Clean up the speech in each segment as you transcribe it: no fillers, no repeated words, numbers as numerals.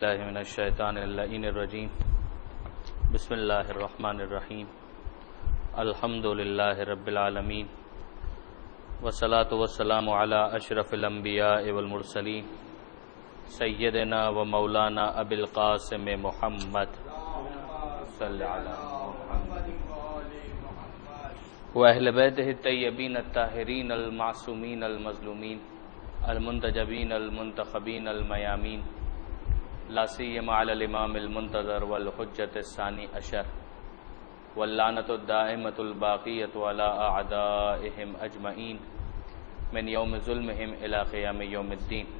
اللہ من الشیطان اللعین الرجیم بسم اللہ الرحمن الرحیم الحمدللہ رب العالمین والصلاة والسلام علی اشرف الانبیاء والمرسلین سیدنا و مولانا ابی القاسم محمد صلی علی محمد و اہل بیتہ الطیبین الطاہرین المعصومین المظلومین المنتجبین المنتخبین المیامین لا سیما علی الامام المنتظر والحجۃ الثانی عشر واللعنۃ الدائمۃ الباقیۃ علی اعدائهم اجمعین من یوم ظلمهم الی قیام یوم الدین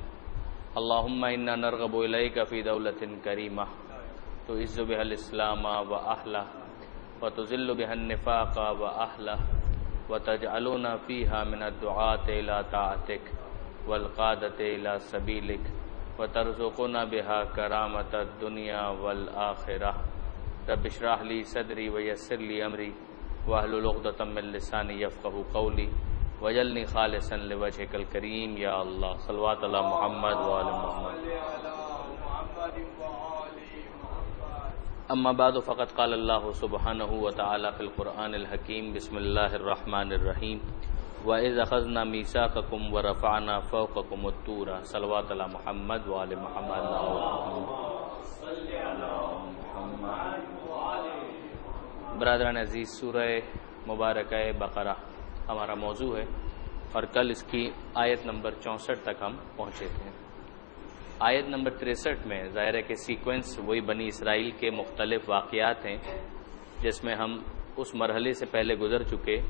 اللہم انا نرغب الیک فی دولۃ کریمہ تعز بها الاسلام واہلہ وتذل بها النفاق واہلہ وتجعلنا فیہا من الدعاة الی طاعتک والقادۃ الی سبیلک وترزقنا بها کرامۃ الدنیا والآخرہ رب اشرح لی صدری ویسر لی امری واحلل عقدۃ من لسانی یفقہوا قولی واجعلنی خالصا لوجہک الکریم یا اللہ صلوات علی محمد وآل محمد اما بعد فقد قال اللہ سبحانہ وتعالی فی القرآن الحکیم بسم اللہ الرحمن الرحیم وَإِذْ أَخَذْنَا مِيثَاقَكُمْ وَرَفَعْنَا فَوْقَكُمُ الطُّورَ صلوات علی محمد وآل محمد برادران عزیز، سورہ مبارکہ بقرہ ہمارا موضوع ہے اور کل اس کی آیت نمبر 64 تک ہم پہنچے تھے۔ آیت نمبر 63 میں ظاہر ہے کہ سیکوینس وہی بنی اسرائیل کے مختلف واقعات ہیں جس میں ہم اس مرحلے سے پہلے گزر چکے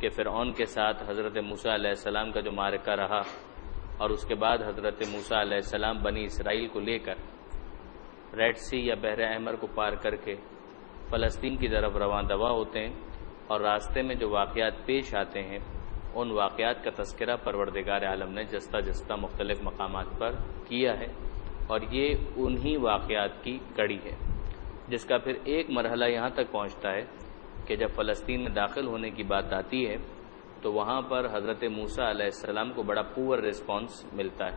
کہ فرعون کے ساتھ حضرت موسیٰ علیہ السلام کا جو معرکہ رہا اور اس کے بعد حضرت موسیٰ علیہ السلام بنی اسرائیل کو لے کر ریڈ سی یا بحر احمر کو پار کر کے فلسطین کی طرف رواں دوا ہوتے ہیں اور راستے میں جو واقعات پیش آتے ہیں ان واقعات کا تذکرہ پروردگار عالم نے جستہ جستہ مختلف مقامات پر کیا ہے اور یہ انہی واقعات کی کڑی ہے جس کا پھر ایک مرحلہ یہاں تک پہنچتا ہے کہ جب فلسطین میں داخل ہونے کی بات آتی ہے تو وہاں پر حضرت موسیٰ علیہ السلام کو بڑا پور رسپانس ملتا ہے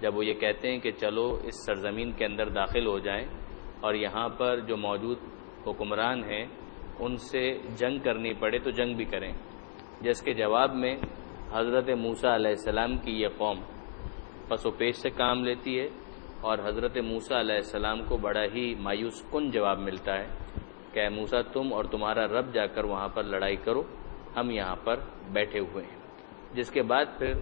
جب وہ یہ کہتے ہیں کہ چلو اس سرزمین کے اندر داخل ہو جائیں اور یہاں پر جو موجود حکمران ہیں ان سے جنگ کرنی پڑے تو جنگ بھی کریں، جس کے جواب میں حضرت موسیٰ علیہ السلام کی یہ قوم پس و پیش سے کام لیتی ہے اور حضرت موسیٰ علیہ السلام کو بڑا ہی مایوس کن جواب ملتا ہے کہ اے موسیٰ تم اور تمہارا رب جا کر وہاں پر لڑائی کرو، ہم یہاں پر بیٹھے ہوئے ہیں۔ جس کے بعد پھر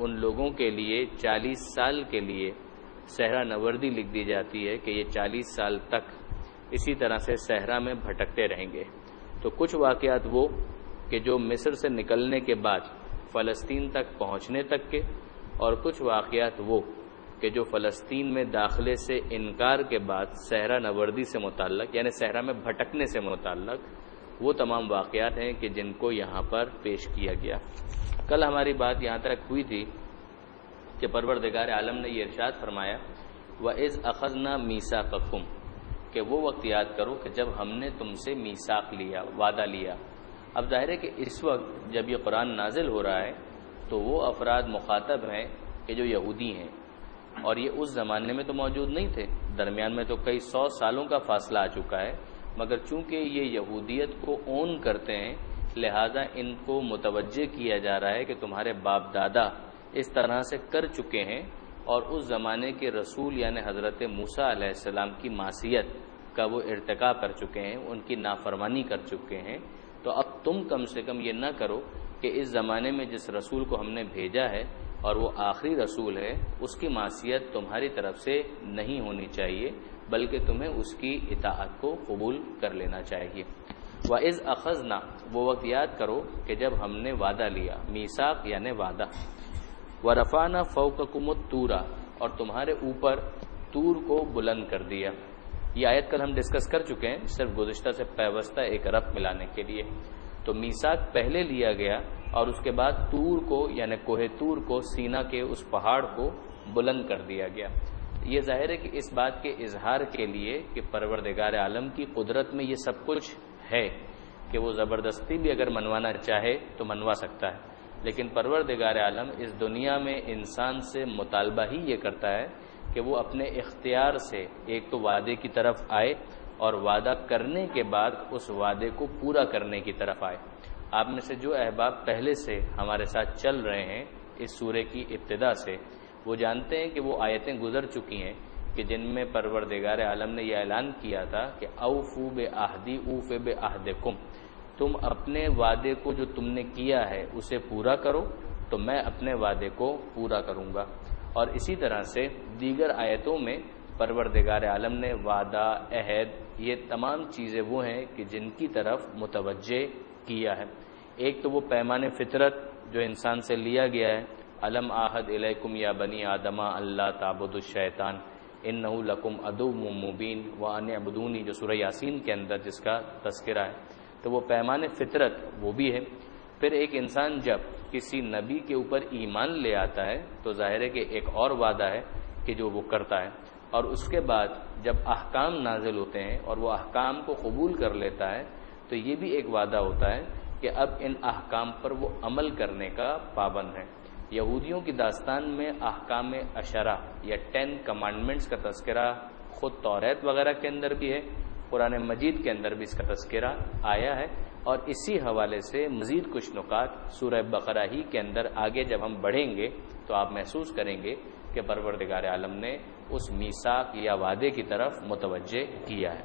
ان لوگوں کے لیے 40 سال کے لیے صحرا نوردی لکھ دی جاتی ہے کہ یہ 40 سال تک اسی طرح سے صحرا میں بھٹکتے رہیں گے۔ تو کچھ واقعات وہ کہ جو مصر سے نکلنے کے بعد فلسطین تک پہنچنے تک کے، اور کچھ واقعات وہ کہ جو فلسطین میں داخلے سے انکار کے بعد صحرا نوردی سے متعلق یعنی صحرا میں بھٹکنے سے متعلق وہ تمام واقعات ہیں کہ جن کو یہاں پر پیش کیا گیا۔ کل ہماری بات یہاں تک ہوئی تھی کہ پروردگار عالم نے یہ ارشاد فرمایا وَإِذْ أَخَذْنَا مِيثَاقَكُمْ کہ وہ وقت یاد کرو کہ جب ہم نے تم سے میثاق لیا، وعدہ لیا۔ اب ظاہر ہے کہ اس وقت جب یہ قرآن نازل ہو رہا ہے تو وہ افراد مخاطب ہیں کہ جو یہودی ہیں اور یہ اس زمانے میں تو موجود نہیں تھے، درمیان میں تو کئی 100 سالوں کا فاصلہ آ چکا ہے، مگر چونکہ یہ یہودیت کو اون کرتے ہیں لہذا ان کو متوجہ کیا جا رہا ہے کہ تمہارے باپ دادا اس طرح سے کر چکے ہیں اور اس زمانے کے رسول یعنی حضرت موسیٰ علیہ السلام کی معصیت کا وہ ارتکاب کر چکے ہیں، ان کی نافرمانی کر چکے ہیں، تو اب تم کم سے کم یہ نہ کرو کہ اس زمانے میں جس رسول کو ہم نے بھیجا ہے اور وہ آخری رسول ہے اس کی معصیت تمہاری طرف سے نہیں ہونی چاہیے بلکہ تمہیں اس کی اطاعت کو قبول کر لینا چاہیے۔ وَإِذْ أَخَذْنَا وہ وقت یاد کرو کہ جب ہم نے وعدہ لیا، میثاق یعنی وعدہ، وَرَفَعْنَا فَوْقَكُمُ الطُّورَ اور تمہارے اوپر طور کو بلند کر دیا۔ یہ آیت کل ہم ڈسکس کر چکے ہیں صرف گزشتہ سے پیوستہ ایک ربط ملانے کے لیے۔ تو میثاق پہلے لیا گیا اور اس کے بعد طور کو یعنی کوہ طور کو سینا کے اس پہاڑ کو بلند کر دیا گیا۔ یہ ظاہر ہے کہ اس بات کے اظہار کے لیے کہ پروردگار عالم کی قدرت میں یہ سب کچھ ہے کہ وہ زبردستی بھی اگر منوانا چاہے تو منوا سکتا ہے، لیکن پروردگار عالم اس دنیا میں انسان سے مطالبہ ہی یہ کرتا ہے کہ وہ اپنے اختیار سے ایک تو وعدے کی طرف آئے اور وعدہ کرنے کے بعد اس وعدے کو پورا کرنے کی طرف آئے۔ آپ میں سے جو احباب پہلے سے ہمارے ساتھ چل رہے ہیں اس سورے کی ابتدا سے، وہ جانتے ہیں کہ وہ آیتیں گزر چکی ہیں کہ جن میں پروردگار عالم نے یہ اعلان کیا تھا کہ اوفو بعہدی اوف بعہدکم، تم اپنے وعدے کو جو تم نے کیا ہے اسے پورا کرو تو میں اپنے وعدے کو پورا کروں گا۔ اور اسی طرح سے دیگر آیتوں میں پروردگار عالم نے وعدہ، عہد، یہ تمام چیزیں وہ ہیں کہ جن کی طرف متوجہ کیا ہے۔ ایک تو وہ پیمان فطرت جو انسان سے لیا گیا ہے، الم عہد الیکم یا بنی آدم اللہ تعبدوا الشیطان انہ لکم عدو مبین وان اعبدونی، جو سورہ یاسین کے اندر جس کا تذکرہ ہے، تو وہ پیمان فطرت وہ بھی ہے۔ پھر ایک انسان جب کسی نبی کے اوپر ایمان لے آتا ہے تو ظاہر ہے کہ ایک اور وعدہ ہے کہ جو وہ کرتا ہے، اور اس کے بعد جب احکام نازل ہوتے ہیں اور وہ احکام کو قبول کر لیتا ہے تو یہ بھی ایک وعدہ ہوتا ہے کہ اب ان احکام پر وہ عمل کرنے کا پابند ہے۔ یہودیوں کی داستان میں احکام عشرہ یا 10 کمانڈمنٹس کا تذکرہ خود توریت وغیرہ کے اندر بھی ہے، قرآن مجید کے اندر بھی اس کا تذکرہ آیا ہے، اور اسی حوالے سے مزید کچھ نکات سورہ بقرہ ہی کے اندر آگے جب ہم بڑھیں گے تو آپ محسوس کریں گے کہ پروردگار عالم نے اس میثاق یا وعدے کی طرف متوجہ کیا ہے۔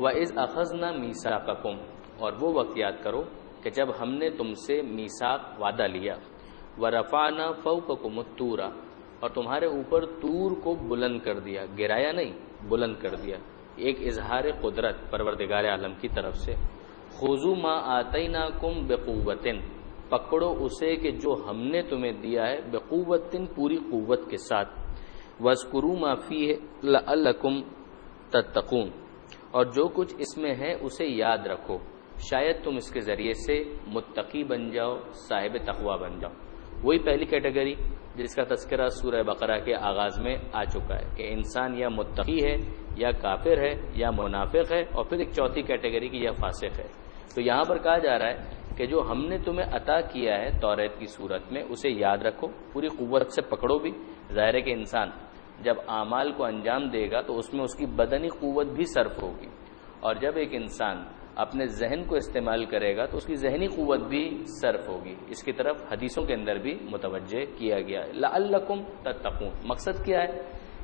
وَإِذْ أَخَذْنَا مِيثَاقَكُمْ، اور وہ وقت یاد کرو کہ جب ہم نے تم سے میثاق وعدہ لیا، وَرَفَعْنَا فَوْقَكُمُ الطُّورَ، اور تمہارے اوپر طور کو بلند کر دیا، گرایا نہیں بلند کر دیا، ایک اظہار قدرت پروردگار عالم کی طرف سے۔ خُذُوا مَا آتَيْنَاكُمْ بِقُوَّةٍ، پکڑو اسے کہ جو ہم نے تمہیں دیا ہے، بقوتٍ پوری قوت کے ساتھ، وَاذْكُرُوا مَا فِيهِ لَعَلَّكُمْ تَتَّقُونَ، اور جو کچھ اس میں ہے اسے یاد رکھو، شاید تم اس کے ذریعے سے متقی بن جاؤ، صاحب تقوی بن جاؤ۔ وہی پہلی کیٹیگری جس کا تذکرہ سورہ بقرہ کے آغاز میں آ چکا ہے کہ انسان یا متقی ہے یا کافر ہے یا منافق ہے، اور پھر ایک چوتھی کیٹیگری کی یا فاسق ہے۔ تو یہاں پر کہا جا رہا ہے کہ جو ہم نے تمہیں عطا کیا ہے توریت کی صورت میں اسے یاد رکھو، پوری قوت سے پکڑو بھی۔ ظاہر ہے کہ انسان جب اعمال کو انجام دے گا تو اس میں اس کی بدنی قوت بھی صرف ہوگی، اور جب ایک انسان اپنے ذہن کو استعمال کرے گا تو اس کی ذہنی قوت بھی صرف ہوگی۔ اس کی طرف حدیثوں کے اندر بھی متوجہ کیا گیا ہے۔ لعلکم تتقون، مقصد کیا ہے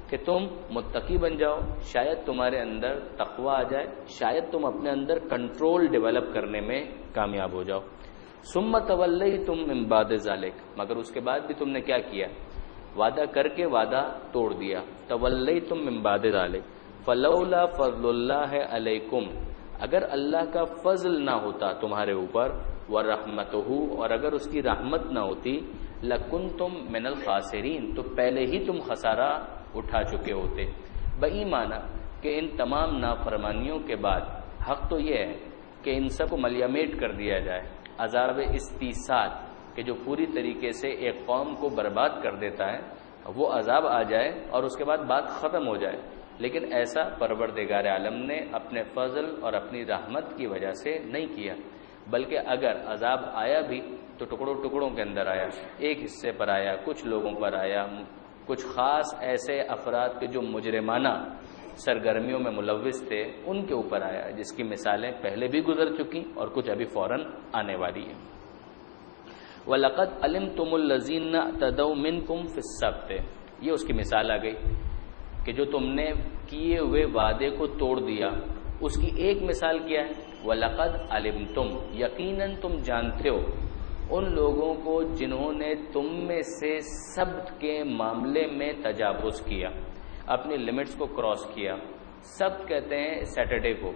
کہ تم متقی بن جاؤ، شاید تمہارے اندر تقوی آ جائے، شاید تم اپنے اندر کنٹرول ڈیولپ کرنے میں کامیاب ہو جاؤ۔ ثم تولیتم من بعد ذلک، مگر اس کے بعد بھی تم نے کیا کیا؟ وعدہ کر کے وعدہ توڑ دیا۔ تولیتم من بعد ذلک فلولا فضل اللہ علیکم، اگر اللہ کا فضل نہ ہوتا تمہارے اوپر، ورحمتہ، اور اگر اس کی رحمت نہ ہوتی، لکنتم من الخاسرین، تو پہلے ہی تم خسارہ اٹھا چکے ہوتے۔ بایمانہ کہ ان تمام نافرمانیوں کے بعد حق تو یہ ہے کہ ان سب کو ملیمیٹ کر دیا جائے، عذاب استیصال کہ جو پوری طریقے سے ایک قوم کو برباد کر دیتا ہے، وہ عذاب آ جائے اور اس کے بعد بات ختم ہو جائے، لیکن ایسا پروردگار عالم نے اپنے فضل اور اپنی رحمت کی وجہ سے نہیں کیا، بلکہ اگر عذاب آیا بھی تو ٹکڑوں ٹکڑوں کے اندر آیا، ایک حصے پر آیا، کچھ لوگوں پر آیا، کچھ خاص ایسے افراد کے جو مجرمانہ سرگرمیوں میں ملوث تھے ان کے اوپر آیا، جس کی مثالیں پہلے بھی گزر چکی اور کچھ ابھی فوراً آنے والی ہیں۔ وَلَقَدْ عَلِمْتُمُ الَّذِينَ اعْتَدَوْا مِنْكُمْ فِي السَّبْتِ، یہ اس کی مثال آ گئی کہ جو تم نے کیے ہوئے وعدے کو توڑ دیا، اس کی ایک مثال کیا ہے؟ وَلَقَدْ عَلِمْتُمْ، یقیناً تم جانتے ہو ان لوگوں کو جنہوں نے تم میں سے سبت کے معاملے میں تجاوز کیا، اپنی لیمٹس کو کراس کیا۔ سبت کہتے ہیں سیٹرڈے کو،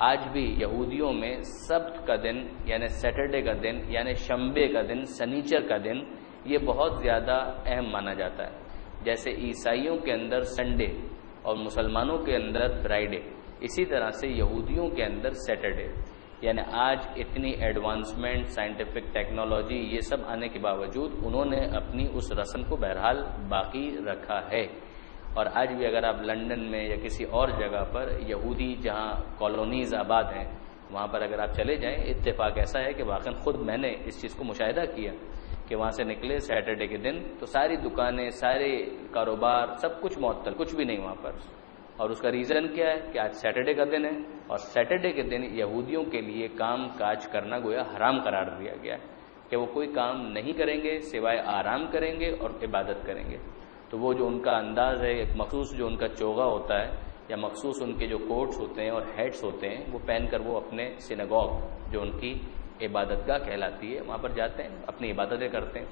آج بھی یہودیوں میں سبت کا دن یعنی سیٹرڈے کا دن یعنی شنبے کا دن، سنیچر کا دن، یہ بہت زیادہ اہم مانا جاتا ہے۔ جیسے عیسائیوں کے اندر سنڈے اور مسلمانوں کے اندر فرائیڈے، اسی طرح سے یہودیوں کے اندر سیٹرڈے، یعنی آج اتنی ایڈوانسمنٹ سائنٹیفک ٹیکنالوجی یہ سب آنے کے باوجود انہوں نے اپنی اس رسم کو بہرحال باقی رکھا ہے۔ اور آج بھی اگر آپ لندن میں یا کسی اور جگہ پر یہودی جہاں کالونیز آباد ہیں وہاں پر اگر آپ چلے جائیں، اتفاق ایسا ہے کہ واقعاً خود میں نے اس چیز کو مشاہدہ کیا کہ وہاں سے نکلے سیٹرڈے کے دن تو ساری دکانیں، سارے کاروبار، سب کچھ معطل، کچھ بھی نہیں وہاں پر. اور اس کا ریزن کیا ہے کہ آج سیٹرڈے کا دن ہے، اور سیٹرڈے کے دن یہودیوں کے لیے کام کاج کرنا گویا حرام قرار دیا گیا ہے کہ وہ کوئی کام نہیں کریں گے سوائے آرام کریں گے اور عبادت کریں گے. تو وہ جو ان کا انداز ہے، ایک مخصوص جو ان کا چوغا ہوتا ہے یا مخصوص ان کے جو کوٹس ہوتے ہیں اور ہیڈس ہوتے ہیں، وہ پہن کر وہ اپنے سینگوگ جو ان کی عبادت گاہ کہلاتی ہے وہاں پر جاتے ہیں، اپنی عبادتیں کرتے ہیں.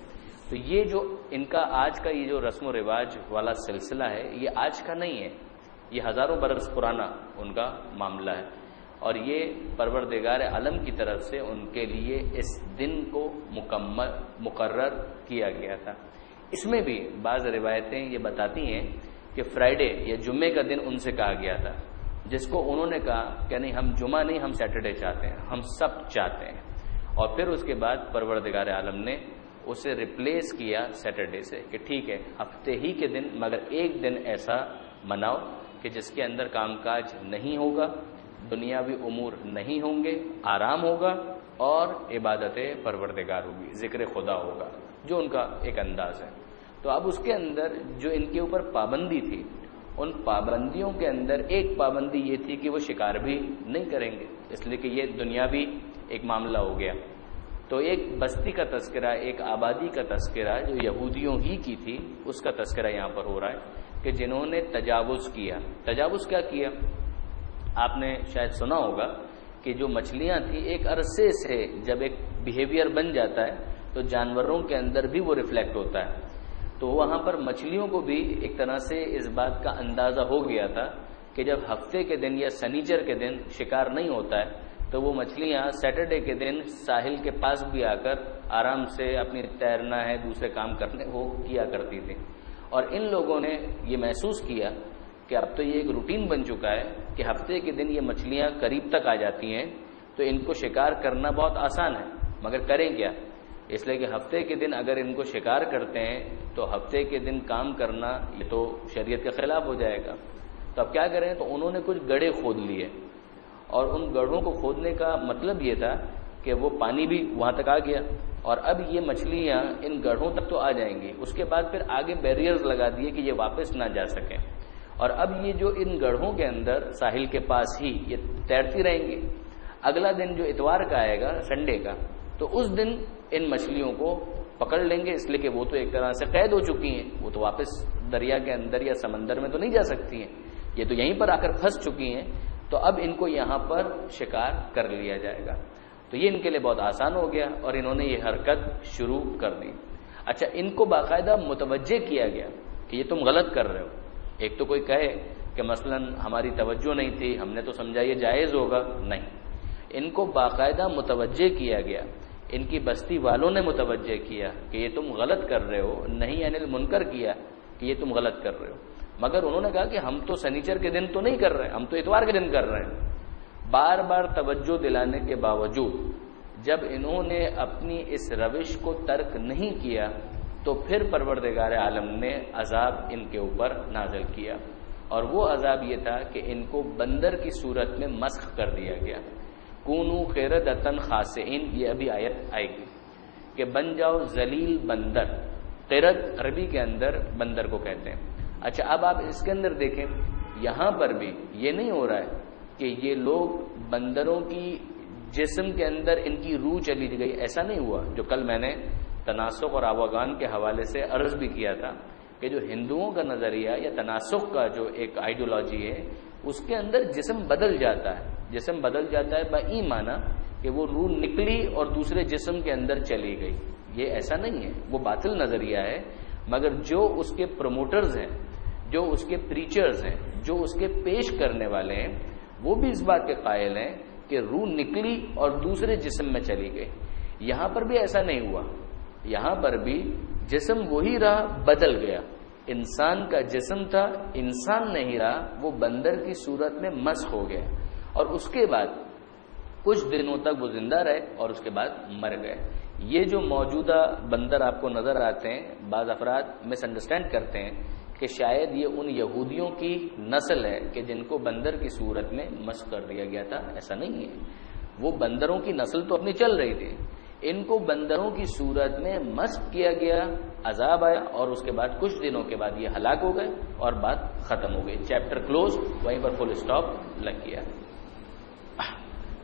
تو یہ جو ان کا آج کا یہ جو رسم و رواج والا سلسلہ ہے، یہ آج کا نہیں ہے، یہ ہزاروں برس پرانا ان کا معاملہ ہے. اور یہ پروردگار عالم کی طرف سے ان کے لیے اس دن کو مقرر کیا گیا تھا. اس میں بھی بعض روایتیں یہ بتاتی ہیں کہ فرائیڈے یا جمعے کا دن ان سے کہا گیا تھا، جس کو انہوں نے کہا کہ نہیں، ہم جمعہ نہیں، ہم سیٹرڈے چاہتے ہیں، ہم سب چاہتے ہیں. اور پھر اس کے بعد پروردگار عالم نے اسے ریپلیس کیا سیٹرڈے سے کہ ٹھیک ہے، ہفتے ہی کے دن مگر ایک دن ایسا مناؤ کہ جس کے اندر کام کاج نہیں ہوگا، دنیاوی امور نہیں ہوں گے، آرام ہوگا اور عبادت پروردگار ہوگی، ذکر خدا ہوگا، جو ان کا ایک انداز ہے. تو اب اس کے اندر جو ان کے اوپر پابندی تھی، ان پابندیوں کے اندر ایک پابندی یہ تھی کہ وہ شکار بھی نہیں کریں گے، اس لیے کہ یہ دنیاوی ایک معاملہ ہو گیا. تو ایک بستی کا تذکرہ، ایک آبادی کا تذکرہ جو یہودیوں ہی کی تھی، اس کا تذکرہ یہاں پر ہو رہا ہے کہ جنہوں نے تجاوز کیا. تجاوز کیا کیا؟ آپ نے شاید سنا ہوگا کہ جو مچھلیاں تھیں ایک عرصے سے جب ایک بیہیویئر بن جاتا ہے تو جانوروں کے اندر بھی وہ ریفلیکٹ ہوتا ہے. تو وہاں پر مچھلیوں کو بھی ایک طرح سے اس بات کا اندازہ ہو گیا تھا کہ جب ہفتے کے دن یا سنیچر کے دن شکار نہیں ہوتا ہے تو وہ مچھلیاں سیٹرڈے کے دن ساحل کے پاس بھی آ کر آرام سے اپنی تیرنا ہے، دوسرے کام کرنے وہ کیا کرتی تھی. اور ان لوگوں نے یہ محسوس کیا کہ اب تو یہ ایک روٹین بن چکا ہے کہ ہفتے کے دن یہ مچھلیاں قریب تک آ جاتی ہیں تو ان کو شکار کرنا بہت آسان ہے، مگر کریں کیا؟ اس لیے کہ ہفتے کے دن اگر ان کو شکار کرتے ہیں تو ہفتے کے دن کام کرنا یہ تو شریعت کے خلاف ہو جائے گا. تو اب کیا کریں؟ تو انہوں نے کچھ گڑھے کھود لیے، اور ان گڑھوں کو کھودنے کا مطلب یہ تھا کہ وہ پانی بھی وہاں تک آ گیا اور اب یہ مچھلیاں ان گڑھوں تک تو آ جائیں گی. اس کے بعد پھر آگے بیریئرز لگا دیے کہ یہ واپس نہ جا سکیں، اور اب یہ جو ان گڑھوں کے اندر ساحل کے پاس ہی یہ تیرتی رہیں گی. اگلا دن جو اتوار کا آئے گا، سنڈے کا، تو اس دن ان مچھلیوں کو پکڑ لیں گے، اس لیے کہ وہ تو ایک طرح سے قید ہو چکی ہیں، وہ تو واپس دریا کے اندر یا سمندر میں تو نہیں جا سکتی ہیں، یہ تو یہیں پر آ کر پھنس چکی ہیں. تو اب ان کو یہاں پر شکار کر لیا جائے گا. تو یہ ان کے لیے بہت آسان ہو گیا اور انہوں نے یہ حرکت شروع کر دی. اچھا، ان کو باقاعدہ متوجہ کیا گیا کہ یہ تم غلط کر رہے ہو. ایک تو کوئی کہے کہ مثلا ہماری توجہ نہیں تھی، ہم نے تو سمجھا یہ جائز ہوگا، نہیں، ان کو باقاعدہ متوجہ کیا گیا، ان کی بستی والوں نے متوجہ کیا کہ یہ تم غلط کر رہے ہو، نہیں انل منکر کیا کہ یہ تم غلط کر رہے ہو. مگر انہوں نے کہا کہ ہم تو سنیچر کے دن تو نہیں کر رہے، ہم تو اتوار کے دن کر رہے ہیں. بار بار توجہ دلانے کے باوجود جب انہوں نے اپنی اس روش کو ترک نہیں کیا تو پھر پروردگار عالم نے عذاب ان کے اوپر نازل کیا، اور وہ عذاب یہ تھا کہ ان کو بندر کی صورت میں مسخ کر دیا گیا. کونو قردۃ خاسئین، یہ ابھی آیت آئے گی کہ بن جاؤ ذلیل بندر. قرد عربی کے اندر بندر کو کہتے ہیں. اچھا، اب آپ اس کے اندر دیکھیں، یہاں پر بھی یہ نہیں ہو رہا ہے کہ یہ لوگ بندروں کی جسم کے اندر ان کی روح چلی گئی، ایسا نہیں ہوا. جو کل میں نے تناسخ اور آواگان کے حوالے سے عرض بھی کیا تھا کہ جو ہندوؤں کا نظریہ یا تناسخ کا جو ایک آئیڈیالوجی ہے، اس کے اندر جسم بدل جاتا ہے. جسم بدل جاتا ہے بئی معنی کہ وہ روح نکلی اور دوسرے جسم کے اندر چلی گئی. یہ ایسا نہیں ہے، وہ باطل نظریہ ہے. مگر جو اس کے پروموٹرز ہیں، جو اس کے پریچرز ہیں، جو اس کے پیش کرنے والے ہیں، وہ بھی اس بات کے قائل ہیں کہ روح نکلی اور دوسرے جسم میں چلی گئی. یہاں پر بھی ایسا نہیں ہوا، یہاں پر بھی جسم وہی رہا، بدل گیا. انسان کا جسم تھا، انسان نہیں رہا، وہ بندر کی صورت میں مسخ ہو گیا، اور اس کے بعد کچھ دنوں تک وہ زندہ رہے اور اس کے بعد مر گئے. یہ جو موجودہ بندر آپ کو نظر آتے ہیں، بعض افراد مس انڈرسٹینڈ کرتے ہیں کہ شاید یہ ان یہودیوں کی نسل ہے کہ جن کو بندر کی صورت میں مسخ کر دیا گیا تھا. ایسا نہیں ہے، وہ بندروں کی نسل تو اپنی چل رہی تھی، ان کو بندروں کی صورت میں مسخ کیا گیا، عذاب آیا، اور اس کے بعد کچھ دنوں کے بعد یہ ہلاک ہو گئے اور بات ختم ہو گئی، چیپٹر کلوز، وہیں پر فل اسٹاپ لگ گیا۔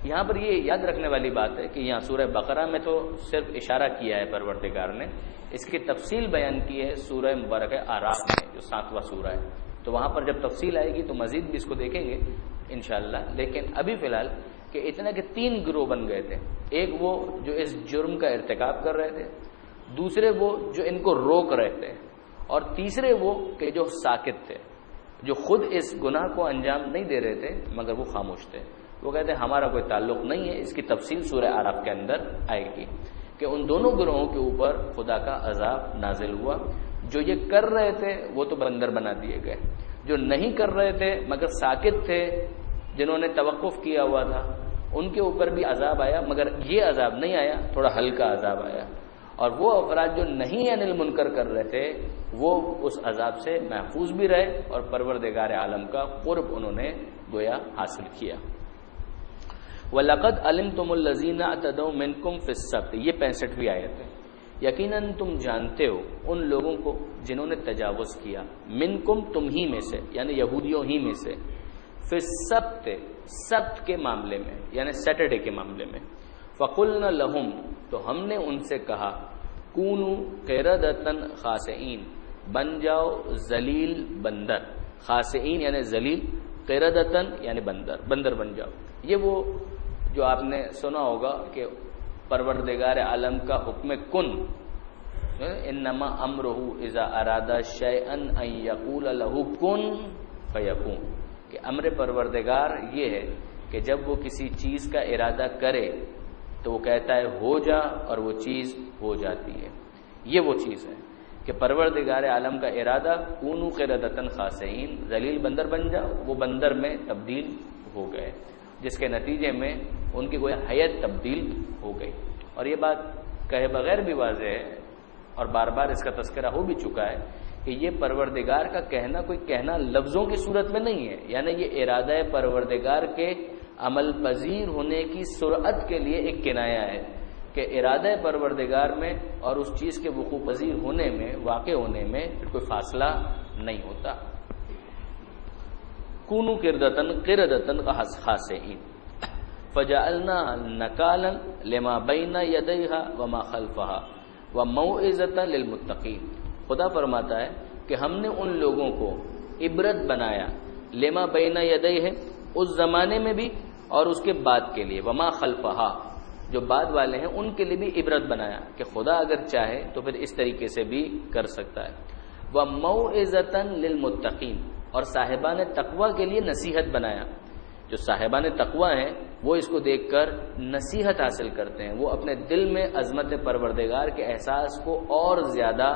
یہاں پر یہ یاد رکھنے والی بات ہے کہ یہاں سورہ بقرہ میں تو صرف اشارہ کیا ہے پروردگار نے، اس کی تفصیل بیان کی ہے سورہ مبارکہ اعراف میں جو 7واں سورہ ہے، تو وہاں پر جب تفصیل آئے گی تو مزید بھی اس کو دیکھیں گے انشاءاللہ۔ لیکن ابھی فی الحال کہ اتنا کہ 3 گروہ بن گئے تھے، ایک وہ جو اس جرم کا ارتکاب کر رہے تھے، دوسرے وہ جو ان کو روک رہے تھے، اور تیسرے وہ کہ جو ساکت تھے، جو خود اس گناہ کو انجام نہیں دے رہے تھے مگر وہ خاموش تھے، وہ کہتے ہیں ہمارا کوئی تعلق نہیں ہے۔ اس کی تفصیل سورہ اعراف کے اندر آئے گی کہ ان دونوں گروہوں کے اوپر خدا کا عذاب نازل ہوا۔ جو یہ کر رہے تھے وہ تو بندر بنا دیے گئے، جو نہیں کر رہے تھے مگر ساکت تھے، جنہوں نے توقف کیا ہوا تھا، ان کے اوپر بھی عذاب آیا، مگر یہ عذاب نہیں آیا، تھوڑا ہلکا عذاب آیا، اور وہ افراد جو نہیں عن المنکر کر رہے تھے وہ اس عذاب سے محفوظ بھی رہے اور پروردگار عالم کا قرب انہوں نے گویا حاصل کیا۔ وَلَقَدْ عَلِمْتُمُ الَّذِينَ اعْتَدَوْا مِنْكُمْ فِي السَّبْتِ، یہ 65ویں آیت ہے۔ یقیناً تم جانتے ہو ان لوگوں کو جنہوں نے تجاوز کیا، منکم تم ہی میں سے، یعنی یہودیوں ہی میں سے، فی السبت، سبت کے معاملے میں یعنی سیٹرڈے کے معاملے میں، فَقُلْنَا لَهُمْ، تو ہم نے ان سے کہا، کونوا قردۃ خاسئین، بن جاؤ ذلیل بندر، خاسئین یعنی ذلیل، قردۃ یعنی بندر بن جاؤ۔ یہ وہ جو آپ نے سنا ہوگا کہ پروردگار عالم کا حکم کن، انما امرہ اذا اراد شیئا ان یقول لہ کن فیکون، کہ امر پروردگار یہ ہے کہ جب وہ کسی چیز کا ارادہ کرے تو وہ کہتا ہے ہو جا، اور وہ چیز ہو جاتی ہے۔ یہ وہ چیز ہے کہ پروردگار عالم کا ارادہ کونوا قردۃ خاسئین، ذلیل بندر بن جاؤ، وہ بندر میں تبدیل ہو گئے، جس کے نتیجے میں ان کی گویا حیت تبدیل ہو گئی۔ اور یہ بات کہے بغیر بھی واضح ہے اور بار بار اس کا تذکرہ ہو بھی چکا ہے کہ یہ پروردگار کا کہنا کوئی کہنا لفظوں کی صورت میں نہیں ہے، یعنی یہ ارادہ پروردگار کے عمل پذیر ہونے کی سرعت کے لیے ایک کنایہ ہے کہ ارادہ پروردگار میں اور اس چیز کے وقوع پذیر ہونے میں، واقع ہونے میں کوئی فاصلہ نہیں ہوتا۔ کونوا قردۃ خاسئین فجعلنا نکالا لما بین یدیہا وما خلفہا وموعظۃ للمتقین۔ خدا فرماتا ہے کہ ہم نے ان لوگوں کو عبرت بنایا، لما بین یدیہ، اس زمانے میں بھی اور اس کے بعد کے لیے، وما خلفہا، جو بعد والے ہیں ان کے لیے بھی عبرت بنایا کہ خدا اگر چاہے تو پھر اس طریقے سے بھی کر سکتا ہے۔ وموعظۃ للمتقین، اور صاحبان تقوی کے لیے نصیحت بنایا۔ جو صاحبان تقوی ہیں وہ اس کو دیکھ کر نصیحت حاصل کرتے ہیں، وہ اپنے دل میں عظمت پروردگار کے احساس کو اور زیادہ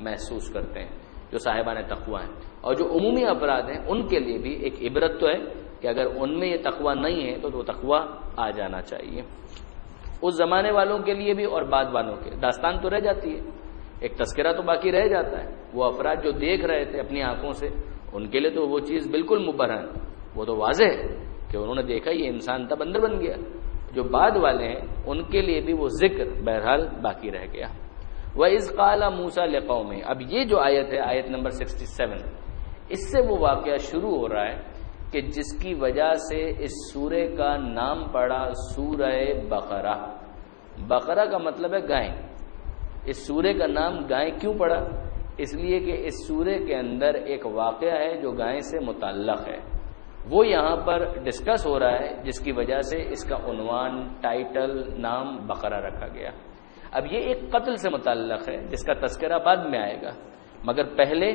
محسوس کرتے ہیں جو صاحبان تقوی ہیں۔ اور جو عمومی افراد ہیں ان کے لیے بھی ایک عبرت تو ہے کہ اگر ان میں یہ تقوی نہیں ہے تو وہ تقوی آ جانا چاہیے۔ اس زمانے والوں کے لیے بھی اور بعد والوں کے، داستان تو رہ جاتی ہے، ایک تذکرہ تو باقی رہ جاتا ہے۔ وہ افراد جو دیکھ رہے تھے اپنی آنکھوں سے، ان کے لیے تو وہ چیز بالکل مبرہن، وہ تو واضح ہے کہ انہوں نے دیکھا یہ انسان تھا، بندر بن گیا۔ جو بعد والے ہیں ان کے لیے بھی وہ ذکر بہرحال باقی رہ گیا۔ وَإِذْ قَالَ مُوسَىٰ لِقَوْمِهِ، اب یہ جو آیت ہے، آیت نمبر 67، اس سے وہ واقعہ شروع ہو رہا ہے کہ جس کی وجہ سے اس سورے کا نام پڑا سورہ بقرہ۔ بقرہ کا مطلب ہے گائے۔ اس سورے کا نام گائے کیوں پڑا؟ اس لیے کہ اس سورے کے اندر ایک واقعہ ہے جو گائے سے متعلق ہے، وہ یہاں پر ڈسکس ہو رہا ہے، جس کی وجہ سے اس کا عنوان، ٹائٹل، نام بقرہ رکھا گیا۔ اب یہ ایک قتل سے متعلق ہے جس کا تذکرہ بعد میں آئے گا، مگر پہلے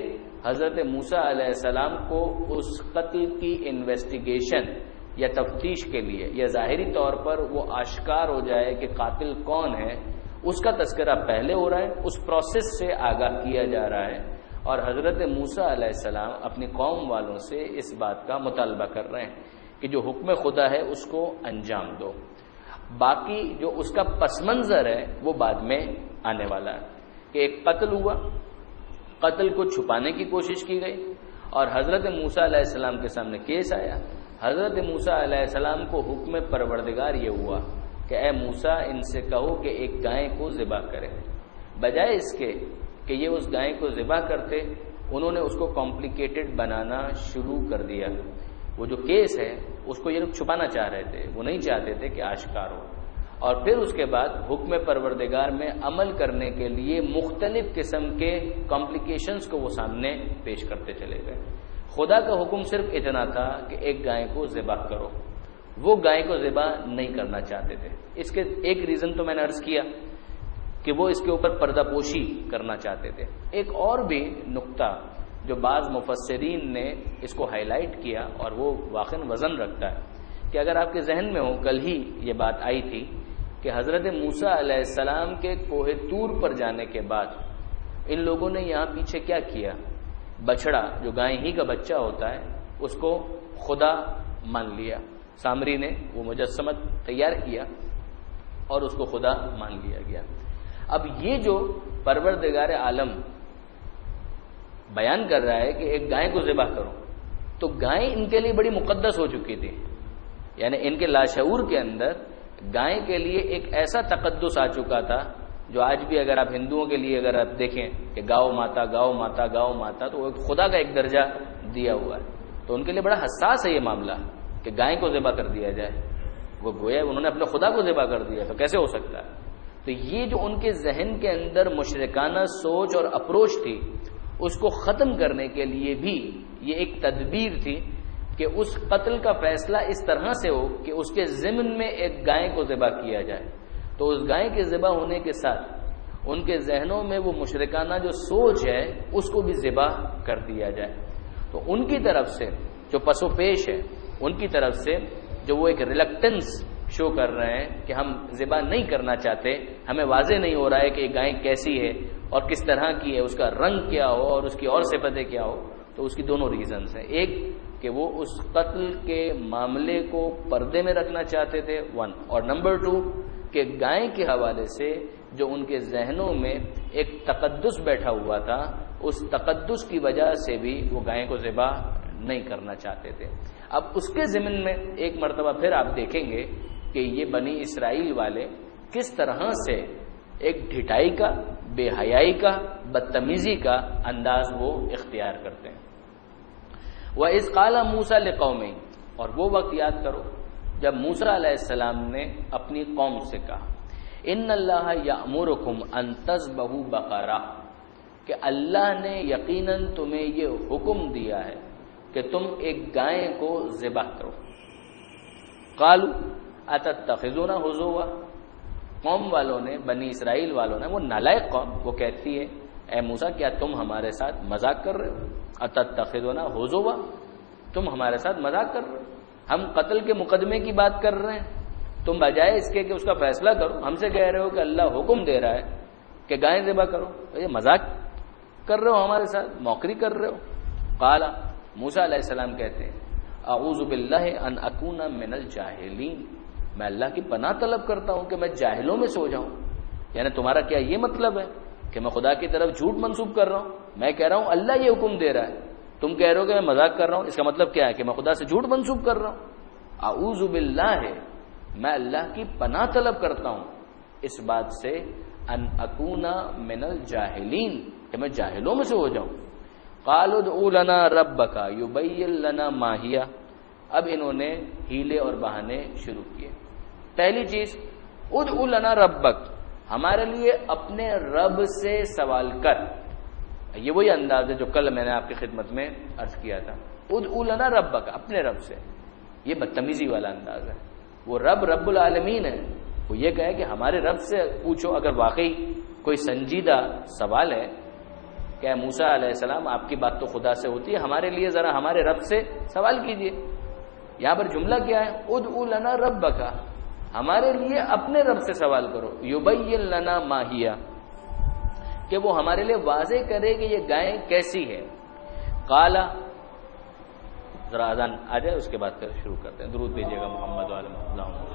حضرت موسیٰ علیہ السلام کو اس قتل کی انویسٹیگیشن یا تفتیش کے لیے، یا ظاہری طور پر وہ آشکار ہو جائے کہ قاتل کون ہے، اس کا تذکرہ پہلے ہو رہا ہے، اس پروسیس سے آگاہ کیا جا رہا ہے، اور حضرت موسیٰ علیہ السلام اپنی قوم والوں سے اس بات کا مطالبہ کر رہے ہیں کہ جو حکم خدا ہے اس کو انجام دو۔ باقی جو اس کا پس منظر ہے وہ بعد میں آنے والا ہے کہ ایک قتل ہوا، قتل کو چھپانے کی کوشش کی گئی، اور حضرت موسیٰ علیہ السلام کے سامنے کیس آیا۔ حضرت موسیٰ علیہ السلام کو حکم پروردگار یہ ہوا کہ اے موسیٰ ان سے کہو کہ ایک گائے کو ذبح کرے. بجائے اس کے کہ یہ اس گائے کو ذبح کرتے، انہوں نے اس کو کمپلیکیٹڈ بنانا شروع کر دیا. وہ جو کیس ہے اس کو یہ لوگ چھپانا چاہ رہے تھے، وہ نہیں چاہتے تھے کہ آشکار ہو. اور پھر اس کے بعد حکم پروردگار میں عمل کرنے کے لیے مختلف قسم کے کمپلیکیشنز کو وہ سامنے پیش کرتے چلے گئے. خدا کا حکم صرف اتنا تھا کہ ایک گائے کو ذبح کرو، وہ گائے کو ذبح نہیں کرنا چاہتے تھے. اس کے ایک ریزن تو میں نے عرض کیا کہ وہ اس کے اوپر پردہ پوشی کرنا چاہتے تھے. ایک اور بھی نقطہ جو بعض مفسرین نے اس کو ہائی لائٹ کیا اور وہ واقعاً وزن رکھتا ہے کہ اگر آپ کے ذہن میں ہو، کل ہی یہ بات آئی تھی کہ حضرت موسیٰ علیہ السلام کے کوہ طور پر جانے کے بعد ان لوگوں نے یہاں پیچھے کیا کیا؟ بچڑا جو گائے ہی کا بچہ ہوتا ہے اس کو خدا مان لیا. سامری نے وہ مجسمہ تیار کیا اور اس کو خدا مان لیا گیا. اب یہ جو پروردگار عالم بیان کر رہا ہے کہ ایک گائے کو ذبح کرو، تو گائے ان کے لیے بڑی مقدس ہو چکی تھی. یعنی ان کے لاشعور کے اندر گائے کے لیے ایک ایسا تقدس آ چکا تھا جو آج بھی اگر آپ ہندوؤں کے لیے اگر آپ دیکھیں کہ گاؤ ماتا گاؤ ماتا گاؤ ماتا، تو وہ خدا کا ایک درجہ دیا ہوا ہے. تو ان کے لیے بڑا حساس ہے یہ معاملہ کہ گائے کو ذبح کر دیا جائے. وہ گویا انہوں نے اپنے خدا کو ذبح کر دیا، تو کیسے ہو سکتا ہے؟ تو یہ جو ان کے ذہن کے اندر مشرکانہ سوچ اور اپروچ تھی، اس کو ختم کرنے کے لیے بھی یہ ایک تدبیر تھی کہ اس قتل کا فیصلہ اس طرح سے ہو کہ اس کے ضمن میں ایک گائے کو ذبح کیا جائے. تو اس گائے کے ذبح ہونے کے ساتھ ان کے ذہنوں میں وہ مشرکانہ جو سوچ ہے اس کو بھی ذبح کر دیا جائے. تو ان کی طرف سے جو پس و پیش ہے، ان کی طرف سے جو وہ ایک ریلکٹنس شو کر رہے ہیں کہ ہم ذبح نہیں کرنا چاہتے، ہمیں واضح نہیں ہو رہا ہے کہ یہ گائے کیسی ہے اور کس طرح کی ہے، اس کا رنگ کیا ہو اور اس کی اور صفتیں کیا ہو. تو اس کی دونوں ریزنز ہیں. ایک کہ وہ اس قتل کے معاملے کو پردے میں رکھنا چاہتے تھے، ون. اور نمبر ٹو کہ گائے کے حوالے سے جو ان کے ذہنوں میں ایک تقدس بیٹھا ہوا تھا، اس تقدس کی وجہ سے بھی وہ گائے کو ذبح نہیں کرنا چاہتے تھے. اب اس کے ضمن میں ایک مرتبہ پھر آپ دیکھیں گے کہ یہ بنی اسرائیل والے کس طرح سے ایک ڈھٹائی کا، بے حیائی کا، بدتمیزی کا انداز وہ اختیار کرتے ہیں. وَإِذْ قَالَ مُوسَىٰ لِقَوْمِهِ، اور وہ وقت یاد کرو جب موسیٰ علیہ السلام نے اپنی قوم سے کہا اِنَّ اللَّهَ يَأْمُرُكُمْ أَن تَذْبَحُوا بَقَرَةً، کہ اللہ نے یقیناً تمہیں یہ حکم دیا ہے کہ تم ایک گائے کو ذبح کرو. قَالُوا أَتَتَّخِذُونَ هُزُوًا، قوم والوں نے، بنی اسرائیل والوں نے، وہ نالائق قوم، وہ کہتی ہے اے موسیٰ کیا تم ہمارے ساتھ مذاق کر رہے ہو؟ اتتخذون ہزوا، تم ہمارے ساتھ مذاق کر رہے ہو؟ ہم قتل کے مقدمے کی بات کر رہے ہیں، تم بجائے اس کے کہ اس کا فیصلہ کرو ہم سے کہہ رہے ہو کہ اللہ حکم دے رہا ہے کہ گائے ذبح کرو. یہ مذاق کر رہے ہو ہمارے ساتھ، موقری کر رہے ہو. قال، موسیٰ علیہ السلام کہتے ہیں اعوذ باللہ ان اکون من الجاہلین، میں اللہ کی پناہ طلب کرتا ہوں کہ میں جاہلوں میں سے ہو جاؤں. یعنی تمہارا کیا یہ مطلب ہے کہ میں خدا کی طرف جھوٹ منسوب کر رہا ہوں؟ میں کہہ رہا ہوں اللہ یہ حکم دے رہا ہے، تم کہہ رہے ہو کہ میں مذاق کر رہا ہوں. اس کا مطلب کیا ہے کہ میں خدا سے جھوٹ منسوب کر رہا ہوں. اعوذ باللہ ہے، میں اللہ کی پناہ طلب کرتا ہوں اس بات سے ان اکون من الجاہلین، کہ میں جاہلوں میں سے ہو جاؤں. قالوا ادع لنا ربک یبین لنا ما ہی، اب انہوں نے ہیلے اور بہانے شروع کیے. پہلی چیز ادع لنا ربک، ہمارے لیے اپنے رب سے سوال کر. یہ وہی انداز ہے جو کل میں نے آپ کی خدمت میں عرض کیا تھا. ادع لنا ربک، اپنے رب سے. یہ بدتمیزی والا انداز ہے. وہ رب العالمین ہے، وہ یہ کہے کہ ہمارے رب سے پوچھو. اگر واقعی کوئی سنجیدہ سوال ہے کہ موسیٰ علیہ السلام آپ کی بات تو خدا سے ہوتی ہے، ہمارے لیے ذرا ہمارے رب سے سوال کیجئے. یہاں پر جملہ کیا ہے؟ ادع لنا ربک، ہمارے لیے اپنے رب سے سوال کرو. یبین لنا ما ہی، کہ وہ ہمارے لیے واضح کرے کہ یہ گائے کیسی ہے. قال، ذرا اذان آ جائے اس کے بعد پھر شروع کرتے ہیں. درود بھیجیے گا محمد وعلی محمد.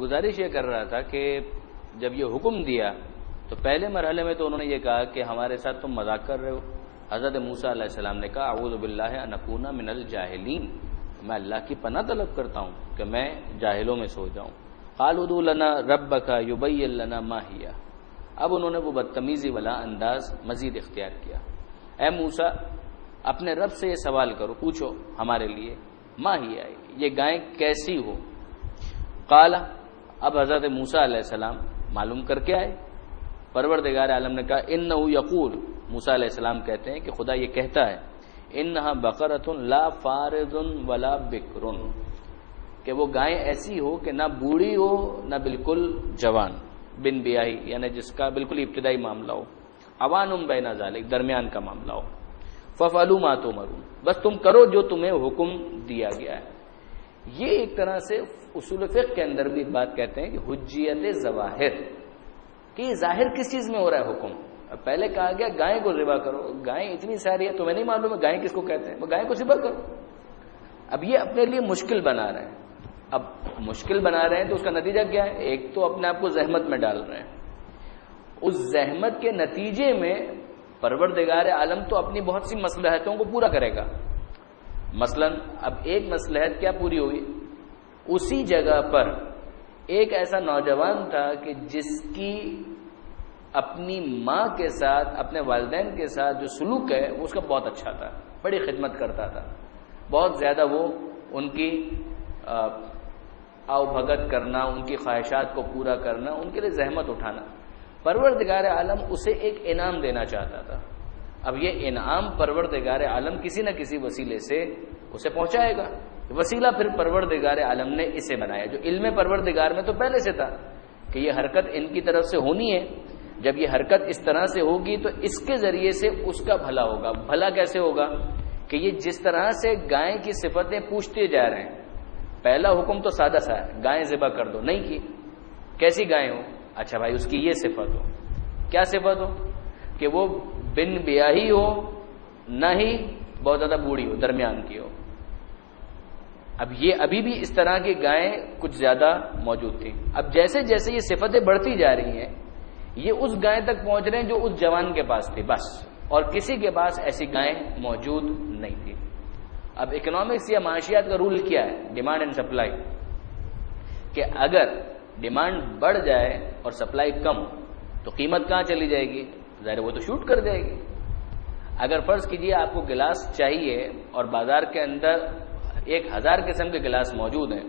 گزارش یہ کر رہا تھا کہ جب یہ حکم دیا تو پہلے مرحلے میں تو انہوں نے یہ کہا کہ ہمارے ساتھ تم مذاق کر رہے ہو. حضرت موسیٰ علیہ السلام نے کہا اعوذ باللہ ان اکون من الجاہلین، میں اللہ کی پناہ طلب کرتا ہوں کہ میں جاہلوں میں سو جاؤں. قالوا ادع لنا ربک یبین لنا ما ہی. اب انہوں نے وہ بدتمیزی والا انداز مزید اختیار کیا. اے موسیٰ اپنے رب سے یہ سوال کرو، پوچھو ہمارے لیے، ما ہی آئی، یہ گائے کیسی ہو. قال، اب حضرت موسیٰ علیہ السلام معلوم کر کے آئے. پروردگار عالم نے کہا انہ یقول، موسیٰ علیہ السلام کہتے ہیں کہ خدا یہ کہتا ہے انہا بقرۃ لا فارض ولا بکر، کہ وہ گائے ایسی ہو کہ نہ بوڑھی ہو نہ بالکل جوان، بن بیاہی یعنی جس کا بالکل ابتدائی معاملہ ہو، عوان بین ذالک درمیان کا معاملہ ہو. ففعلوا ما تؤمرون، بس تم کرو جو تمہیں حکم دیا گیا ہے. یہ ایک طرح سے اصول فقہ کے اندر بھی ایک بات کہتے ہیں کہ حجیت ظواہر، کہ یہ ظاہر کس چیز میں ہو رہا ہے حکم. اب پہلے کہا گیا گائے کو ذبح کرو، گائیں اتنی ساری ہے تمہیں نہیں معلوم ہے گائیں کس کو کہتے ہیں، وہ گائے کو ذبح کرو. اب یہ اپنے لیے مشکل بنا رہے ہیں. اب مشکل بنا رہے ہیں تو اس کا نتیجہ کیا ہے؟ ایک تو اپنے آپ کو زحمت میں ڈال رہے ہیں، اس زحمت کے نتیجے میں پروردگار عالم تو اپنی بہت سی مصلحتوں کو پورا کرے گا. مثلا اب ایک مصلحت کیا پوری ہوئی؟ اسی جگہ پر ایک ایسا نوجوان تھا کہ جس کی اپنی ماں کے ساتھ اپنے والدین کے ساتھ جو سلوک ہے وہ اس کا بہت اچھا تھا، بڑی خدمت کرتا تھا، بہت زیادہ وہ ان کی آؤ بھگت کرنا، ان کی خواہشات کو پورا کرنا، ان کے لیے زحمت اٹھانا. پروردگار عالم اسے ایک انعام دینا چاہتا تھا. اب یہ انعام پروردگار عالم کسی نہ کسی وسیلے سے اسے پہنچائے گا. وسیلہ پھر پروردگار عالم نے اسے بنایا، جو علم پروردگار میں تو پہلے سے تھا کہ یہ حرکت ان کی طرف سے ہونی ہے. جب یہ حرکت اس طرح سے ہوگی تو اس کے ذریعے سے اس کا بھلا ہوگا. بھلا کیسے ہوگا؟ کہ یہ جس طرح سے گائے کی صفتیں پوچھتے جا رہے ہیں، پہلا حکم تو سادہ سا ہے، گائیں ذبح کر دو، نہیں کی. کیسی گائیں ہو؟ اچھا بھائی اس کی یہ صفت ہو. کیا صفت ہو؟ کہ وہ بن بیاہی ہو، نہ ہی بہت زیادہ بوڑھی ہو، درمیان کی ہو. اب یہ ابھی بھی اس طرح کی گائیں کچھ زیادہ موجود تھیں. اب جیسے جیسے یہ صفتیں بڑھتی جا رہی ہیں، یہ اس گائے تک پہنچ رہے ہیں جو اس جوان کے پاس تھی بس، اور کسی کے پاس ایسی گائیں موجود نہیں تھی. اب اکنامکس یا معاشیات کا رول کیا ہے؟ ڈیمانڈ اینڈ سپلائی، کہ اگر ڈیمانڈ بڑھ جائے اور سپلائی کم تو قیمت کہاں چلی جائے گی؟ ظاہر وہ تو شوٹ کر جائے گی. اگر فرض کیجئے آپ کو گلاس چاہیے اور بازار کے اندر 1000 قسم کے گلاس موجود ہیں،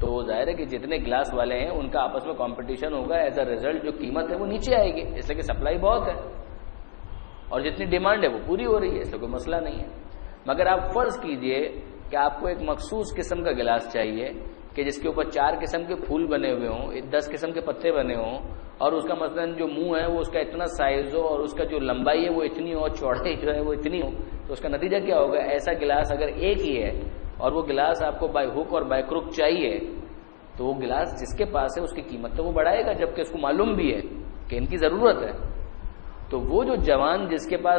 تو ظاہر ہے کہ جتنے گلاس والے ہیں ان کا آپس میں کمپٹیشن ہوگا. ایز اے ریزلٹ جو قیمت ہے وہ نیچے آئے گی، اس لیے کہ سپلائی بہت ہے اور جتنی ڈیمانڈ ہے وہ پوری ہو رہی ہے، اس لیے کوئی مسئلہ نہیں ہے. مگر آپ فرض کیجئے کہ آپ کو ایک مخصوص قسم کا گلاس چاہیے کہ جس کے اوپر 4 قسم کے پھول بنے ہوئے ہوں، 10 قسم کے پتے بنے ہوں، اور اس کا مثلا جو منہ ہے وہ اس کا اتنا سائز ہو اور اس کا جو لمبائی ہے وہ اتنی ہو اور چوڑائی جو ہے وہ اتنی ہو، تو اس کا نتیجہ کیا ہوگا؟ ایسا گلاس اگر ایک ہی ہے اور وہ گلاس آپ کو بائی ہک اور بائی کروک چاہیے، تو وہ گلاس جس کے پاس ہے اس کی قیمت تو وہ بڑھائے گا، جبکہ اس کو معلوم بھی ہے کہ ان کی ضرورت ہے. تو وہ جو جوان جس کے پاس